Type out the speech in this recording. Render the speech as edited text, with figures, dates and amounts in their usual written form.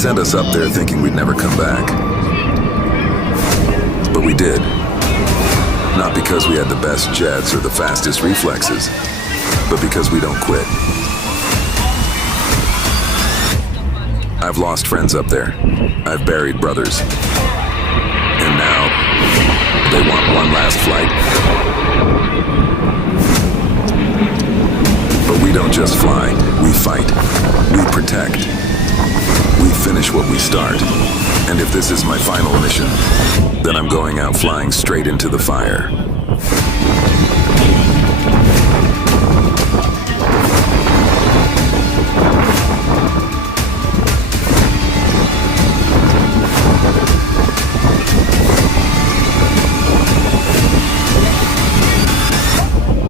sent us up there thinking we'd never come back. But we did. Not because we had the best jets or the fastest reflexes, but because we don't quit. I've lost friends up there. I've buried brothers. And now, they want one last flight. But we don't just fly, we fight. We protect. We finish what we start. And if this is my final mission, then I'm going out flying straight into the fire.